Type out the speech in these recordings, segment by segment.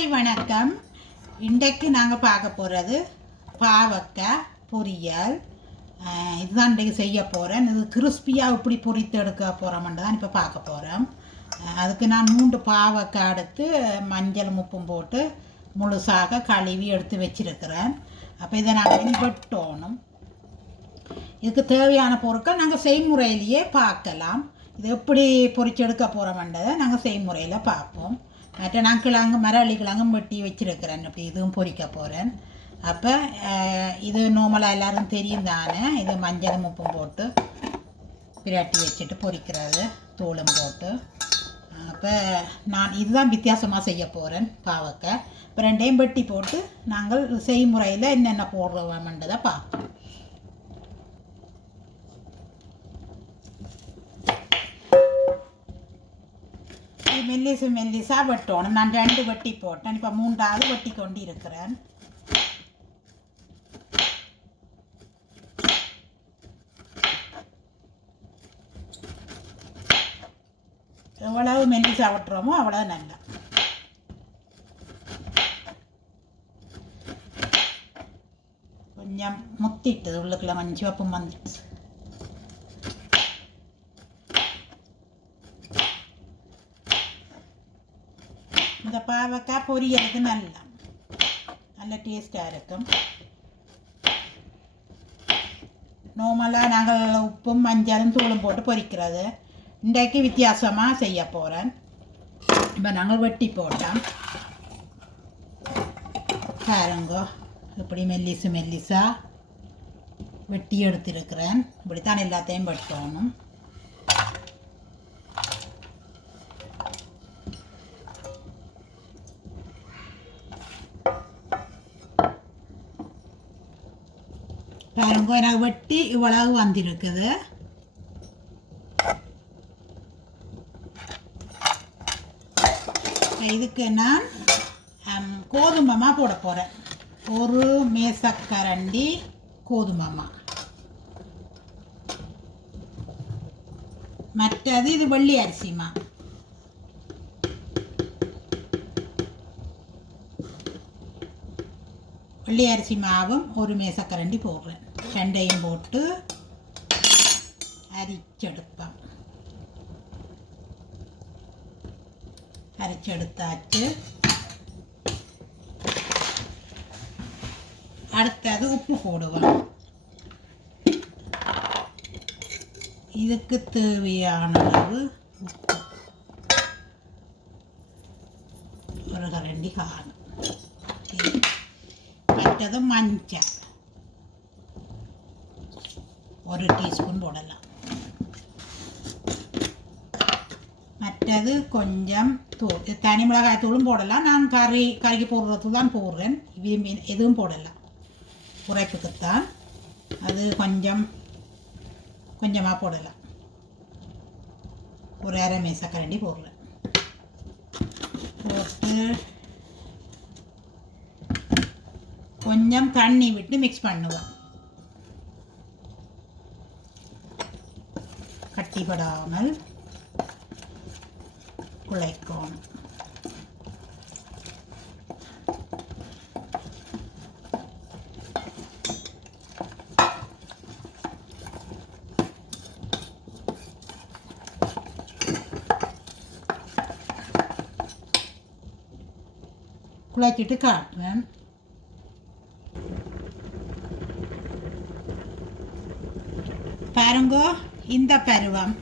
காலை வணக்கம். இன்றைக்கு நாங்கள் பார்க்க போகிறது பாவக்காய் பொரியல். இதுதான் இன்றைக்கு செய்ய போகிறேன் இது கிறிஸ்பியாக இப்படி பொரித்து எடுக்க போகிறோம்னு தான் இப்போ பார்க்க போகிறோம் அதுக்கு நான் மூன்று பாவக்காய் எடுத்து மஞ்சள் உப்பும் போட்டு முழுசாக கழுவி எடுத்து வச்சிருக்கிறேன். அப்போ இதை நாங்கள் இனி இதுக்கு தேவையான பொருட்கள் நாங்கள் செய்முறையிலேயே பார்க்கலாம். இது எப்படி பொறிச்செடுக்க போகிறோம்ன்றதை நாங்கள் செய்முறையில் பார்ப்போம். மற்ற நான் கிழங்கு மரவள்ளி கிழங்கும் வெட்டி வச்சுருக்கிறேன். அப்படி இதுவும் பொறிக்க போகிறேன் அப்போ இது நார்மலாக எல்லோரும் தெரியும் தானே? இது மஞ்சள் உப்பும் போட்டு பிரட்டி வச்சுட்டு பொரிக்கிறது தூளும் போட்டு. அப்போ நான் இதுதான் வித்தியாசமாக செய்ய போகிறேன் பாவக்காய். இப்போ ரெண்டையும் வெட்டி போட்டு நாங்கள் செய்முறையில் என்னென்ன போடுறோம்ன்றதை பார்ப்போம். மெல்லிசு மெல்லிசாக வெட்டணும். நான் ரெண்டு வெட்டி போட்டேன். இப்போ மூன்றாவது வெட்டி கொண்டு இருக்கிறேன் எவ்வளவு மெல்லிசா வெட்டுறோமோ அவ்வளோ நல்லா. கொஞ்சம் முத்திட்டு உள்ளுக்குள்ள மஞ்சள் சிவப்பும் வந்துட்டு இந்த பாவக்காய் பொரியறது நல்லா நல்ல டேஸ்டாக இருக்கும் நார்மலாக நாங்கள் உப்பும் மஞ்சளும் தூளும் போட்டு பொரிக்கிறது இன்றைக்கு வித்தியாசமாக செய்ய போகிறேன் இப்போ நாங்கள் வெட்டி போட்டோம் பாருங்கோ இப்படி மெல்லிசு மெல்லிசா வெட்டி எடுத்திருக்கிறேன் இப்படித்தான் எல்லாத்தையும் வெட்டணும் பாருங்க எனக்கு வெட்டி இவ்வளவு வந்திருக்குது. இதுக்கு நான் ஹம், கோதுமமா போட போகிறேன் ஒரு மேசக்கரண்டி கோதுமமா. மற்றது இது வெள்ளி அரிசிமா. வெள்ளி அரிசி மாவும் ஒரு மேசக்கரண்டி போடுறேன் ரெண்டையும் போட்டு அரிச்செடுப்பேன் அரைச்செடுத்தாச்சு அடுத்தது உப்பு போடுவோம் இதுக்கு தேவையான அளவு உப்பு ஒரு கரண்டி காணும் போட்டது மஞ்சள். ஒரு டீஸ்பூன் போடலாம். மற்றது கொஞ்சம் தூள் தனி மிளகாய் தூளும் போடலாம். நான் கறி கறிக்கு போடுறது தான் போடுறேன். விரும்பி எதுவும் போடலாம். உரைப்புக்குத்தான். அது கொஞ்சம் கொஞ்சமாக போடலாம். ஒரு அரை மேசக்கரண்டி போடுறேன் போட்டு கொஞ்சம் தண்ணி விட்டு மிக்ஸ் பண்ணுவோம். கட்டிப்படாமல் குழைக்கணும். குழைச்சிட்டு காட்டுவேன் பாருங்கோ இந்த பருவம்.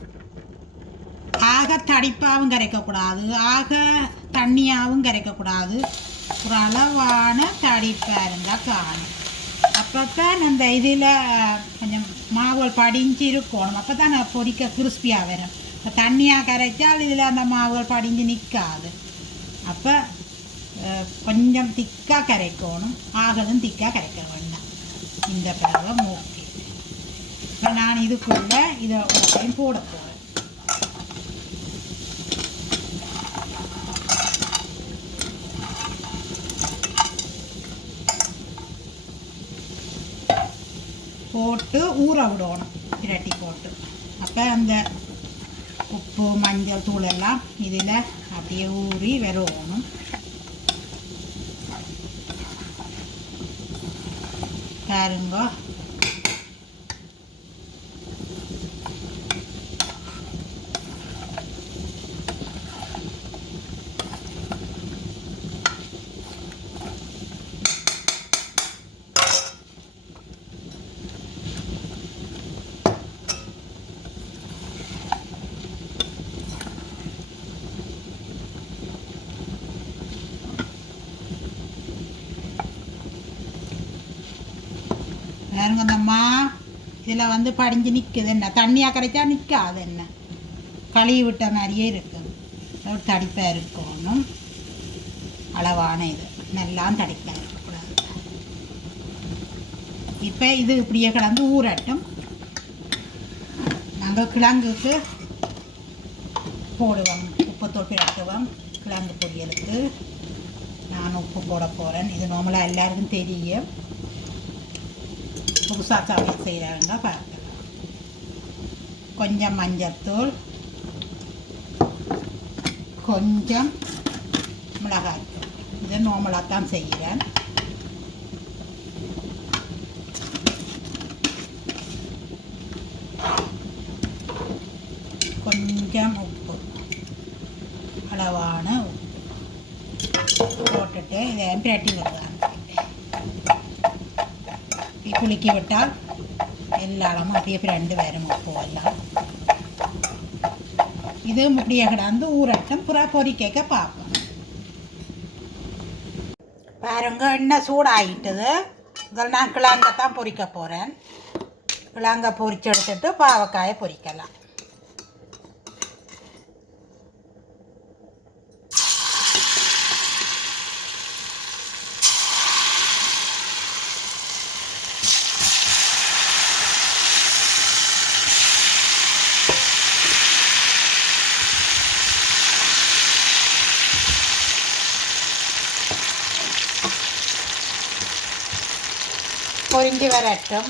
ஆக தடிப்பாகவும் கரைக்கக்கூடாது ஆக தண்ணியாகவும் கரைக்கக்கூடாது. ஒரு அளவான தடிப்பாக இருந்தால் காணும். அப்போ தான் அந்த இதில் கொஞ்சம் மாவுகள் படிஞ்சு இருக்கணும். அப்போ தான் பொரிக்க கிறிஸ்பியாக வரும். இப்போ தண்ணியாக கரைச்சால் இதில் அந்த மாவுகள் படிஞ்சு நிற்காது அப்போ கொஞ்சம் திக்காக கரைக்கணும். ஆகலும் திக்காக கரைக்க வேண்டாம். இந்த பருவம் ஓகே. இப்போ நான் இதுக்குள்ளே இதை ஒரு டைம் போட போகிறேன் போட்டு ஊற விடணும் பிரட்டி போட்டு. அப்போ அந்த உப்பு மஞ்சள் தூள் எல்லாம் இதில் அப்படியே ஊறி விரவணும். பாருங்க. பாருங்க அந்தம்மா. இதில் வந்து படிஞ்சு நிற்குது என்ன? தண்ணியாக கிடைச்சா நிற்காது என்ன? கழுவி விட்ட மாதிரியே இருக்கும் ஒரு தடிப்பாக இருக்கணும். அளவான இது. நல்லா தடிப்பாக இருக்கக்கூடாது. இப்போ இது இப்படியே கிடந்து ஊறட்டும். நாங்கள் கிழங்குக்கு போடுவோம். உப்புத்தூள் பிரட்டுவோம் கிழங்கு பொரியலுக்கு. நான் உப்பு போட போகிறேன் இது நார்மலாக எல்லாருக்கும் தெரியும். புதுசாக சமையல் செய்கிறாங்க பார்க்கலாம் கொஞ்சம் மஞ்சள்தூள் கொஞ்சம் மிளகாய்த்தூள் இது நார்மலாக தான் செய்கிறேன் கொஞ்சம் உப்பு அளவான உப்பு போட்டுட்டு இதை பிரட்டி விடுவாங்க குலுக்கி விட்டால் எல்லா இடமும் அப்படியே ரெண்டு பேரும் போகலாம் இது இப்படியே கிடந்து ஊறட்டும் புறா பொரிக்க பார்ப்போம் பாருங்க எண்ணெய் சூடாகிட்டுது இதில் நான் கிழங்கத்தான் பொரிக்க போகிறேன் கிழங்க பொரிச்சு எடுத்துட்டு பாவக்காயை பொரிக்கலாம் பொரிஞ்சு வரட்டும்.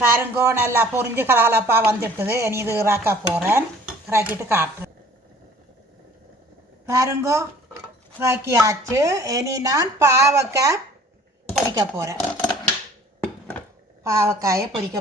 பாருங்கோ நல்லா பொரிஞ்சு கலகலப்பாக வந்துட்டுது இனி இது இறாக்க போகிறேன் இறாக்கிட்டு காட்டுறேன் பாருங்கோ இறாக்கியாச்சு. இனி நான் பாவக்காய் பொரிக்க போகிறேன் பாவக்காயை பொரிக்க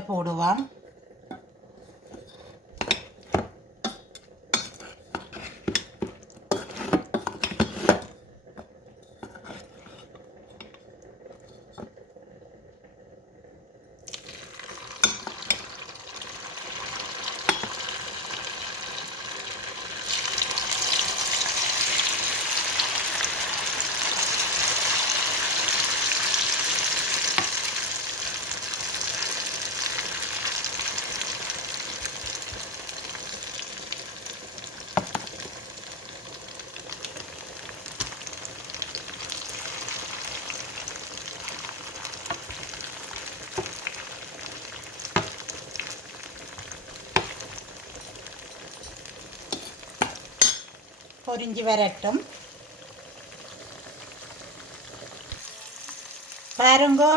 போடுவோம் பொரிஞ்சு வரட்டும் பாருங்கோ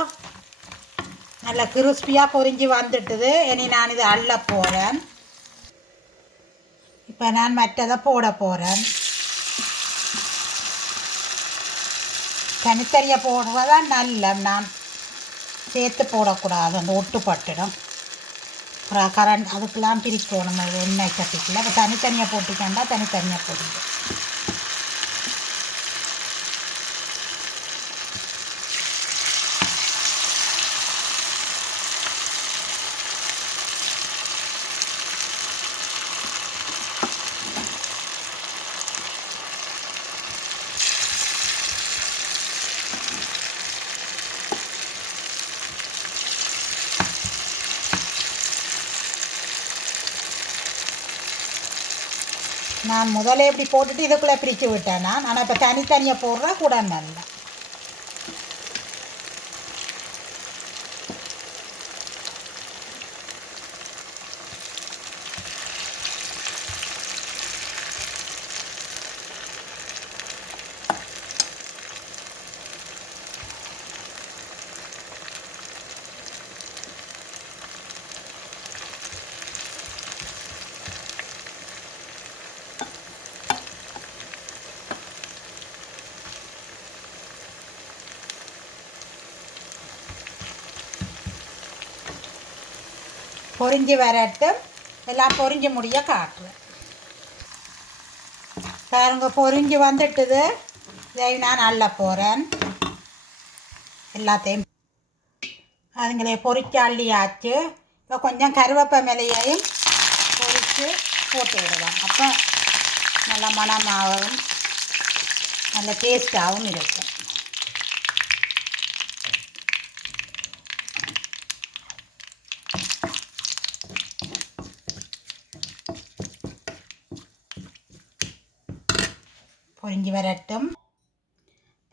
நல்ல கிறிஸ்பியாக பொரிஞ்சு வந்துட்டுது இனி நான் இது அள்ள போகிறேன் இப்போ நான் மற்றதை போட போகிறேன் தனித்தனியாக போடுவதான் நல்ல நான் சேர்த்து போடக்கூடாது அந்த ஒட்டுப்பட்டுடும் அப்புறம் கரண்ட் அதுக்கெல்லாம் பிரிக்கணும் அது எண்ணெய் சட்டிக்குள்ள இப்போ தனித்தனியாக போட்டுக்கண்டா தனித்தனியாக போடுங்க நான் முதல்ல இப்படி போட்டுட்டு இதுக்குள்ளே பிரித்து விட்டேன்? நான் ஆனால் இப்போ தனித்தனியாக போடுறா கூட நல்லா. பொறிஞ்சு வரட்டும் எல்லாம் பொறிஞ்சு முடிய காட்டுறேன். பாருங்க பொரிஞ்சு வந்துட்டுது. இதை நான் அள்ள போகிறேன் எல்லாத்தையும் அதுங்களே பொரிச்சு அள்ளியாச்சு. இப்போ கொஞ்சம் கருவேப்ப மேலையையும் பொரித்து போட்டு விடுவேன் அப்போ நல்ல மணமாகவும் நல்ல டேஸ்ட்டாகவும் இருக்கும் பொரிஞ்சு வரட்டும்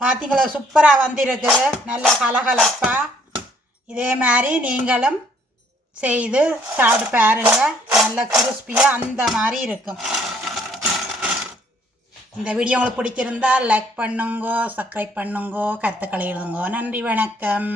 பார்த்தீங்களா சூப்பராக வந்திருக்குது. நல்ல கலகலப்பாக இதே மாதிரி நீங்களும் செய்து சாப்பிட்டு பாருங்க. நல்ல கிறிஸ்பியாக அந்த மாதிரி இருக்கும். இந்த வீடியோ உங்களுக்கு பிடிச்சிருந்தா லைக் பண்ணுங்க சப்ஸ்கிரைப் பண்ணுங்கோ கருத்துக்களை எழுதுங்கோ. நன்றி வணக்கம்.